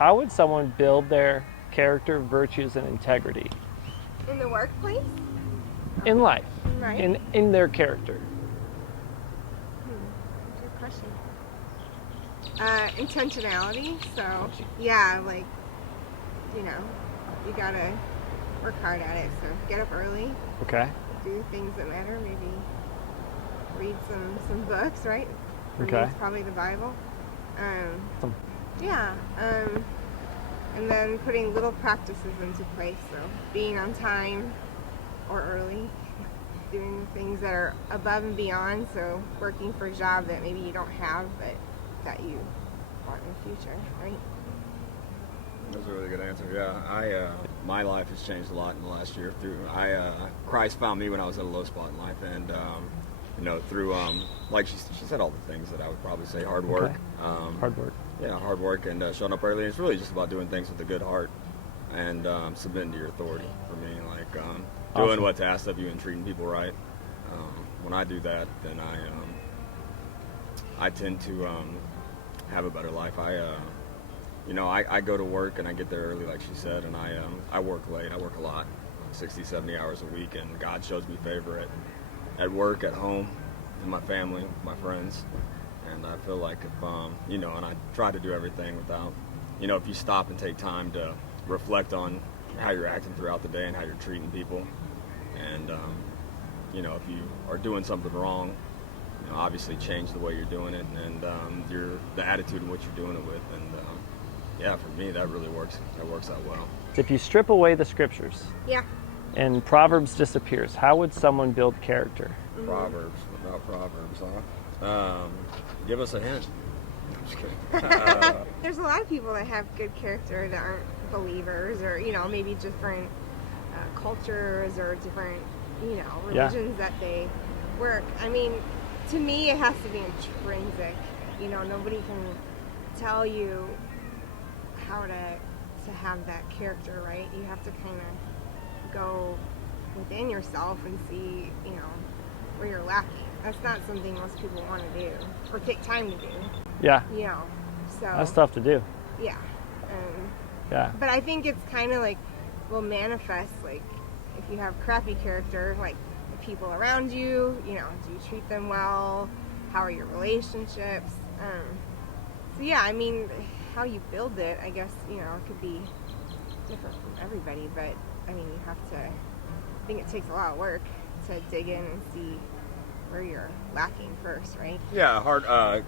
How would someone build their character, virtues, and integrity In the workplace? in life, Right. in their character? Good question. Intentionality. So, yeah, like, you gotta work hard at it. So, get up early, Okay. do things that matter, maybe read some books, right? For me, Okay. it's probably the Bible. Awesome. Yeah. And then putting little practices into place. So, being on time or early, doing things that are above and beyond. So, working for a job that maybe you don't have, but that you want in the future, right? That's a really good answer. Yeah, my life has changed a lot in the last year. Christ found me when I was at a low spot in life, and through like she said, all the things that I would probably say: hard work, Okay. Hard work. yeah, hard work, and showing up early. And it's really just about doing things with a good heart and submitting to your authority. For me, like doing Awesome. what's asked of you and treating people right. When I do that, then I tend to have a better life. I go to work and I get there early, like she said, and I work late. I work a lot, 60, 70 hours a week, and God shows me favor at work, at home, in my family, my friends. And I feel like if, and I try to do everything without, if you stop and take time to reflect on how you're acting throughout the day and how you're treating people, and, if you are doing something wrong, obviously change the way you're doing it and the attitude in which you're doing it with. And yeah, for me, that really works. That works out well. If you strip away the scriptures Yeah. and Proverbs disappears, how would someone build character? Proverbs, without Proverbs, huh? Give us a hint. I'm just kidding. There's a lot of people that have good character that aren't believers, or maybe different cultures or different religions that they work. I mean, to me, it has to be intrinsic. Nobody can tell you how to have that character, right? You have to kind of go within yourself and see, where you're lacking. That's not something most people want to do or take time to do. Yeah. So That's tough to do. yeah. Yeah. But I think it's kind of like will manifest, like if you have crappy character, like the people around you, do you treat them well? How are your relationships? So yeah, I mean, how you build it, I guess, it could be different from everybody, but I mean, you have to, I think it takes a lot of work to dig in and see where you're lacking first, right? Yeah,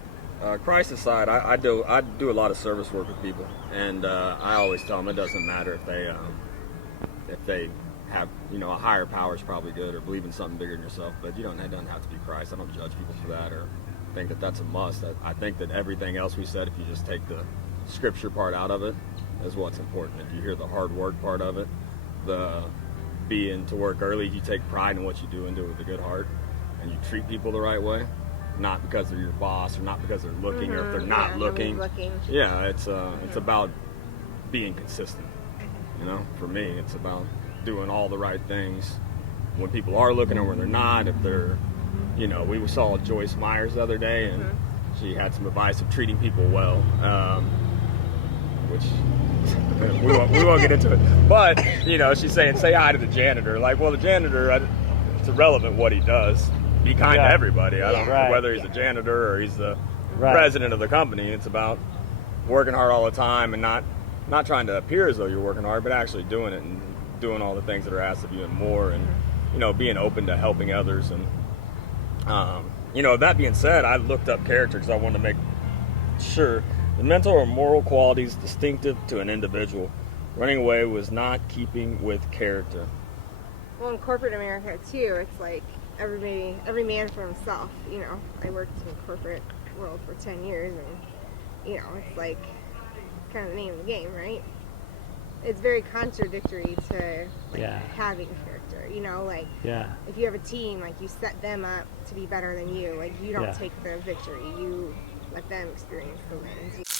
Christ aside, I do a lot of service work with people, and I always tell them it doesn't matter if they have a higher power is probably good or believe in something bigger than yourself, but it doesn't have to be Christ. I don't judge people for that or think that that's a must. I think that everything else we said, if you just take the scripture part out of it, is what's important. If you hear the hard work part of it, the being to work early, you take pride in what you do and do it with a good heart, and you treat people the right way. Not because they're your boss or not because they're looking or if they're not looking. Yeah, it's about being consistent. For me, it's about doing all the right things when people are looking or when they're not. If they're, we saw Joyce Myers the other day, and she had some advice of treating people well, which we won't get into it. But she's saying say hi to the janitor. Like, well, the janitor, it's irrelevant what he does. Be kind to everybody. I don't know whether he's a janitor or he's the president of the company. It's about working hard all the time and not trying to appear as though you're working hard, but actually doing it and doing all the things that are asked of you and more, and being open to helping others. And that being said, I looked up character because I wanted to make sure the mental or moral qualities distinctive to an individual. Running away was not keeping with character. Well, in corporate America too, it's like every man for himself. I worked in the corporate world for 10 years, and it's like kind of the name of the game, right? It's very contradictory to having character. If you have a team, like you set them up to be better than you. Like you don't take the victory, you let them experience the wins.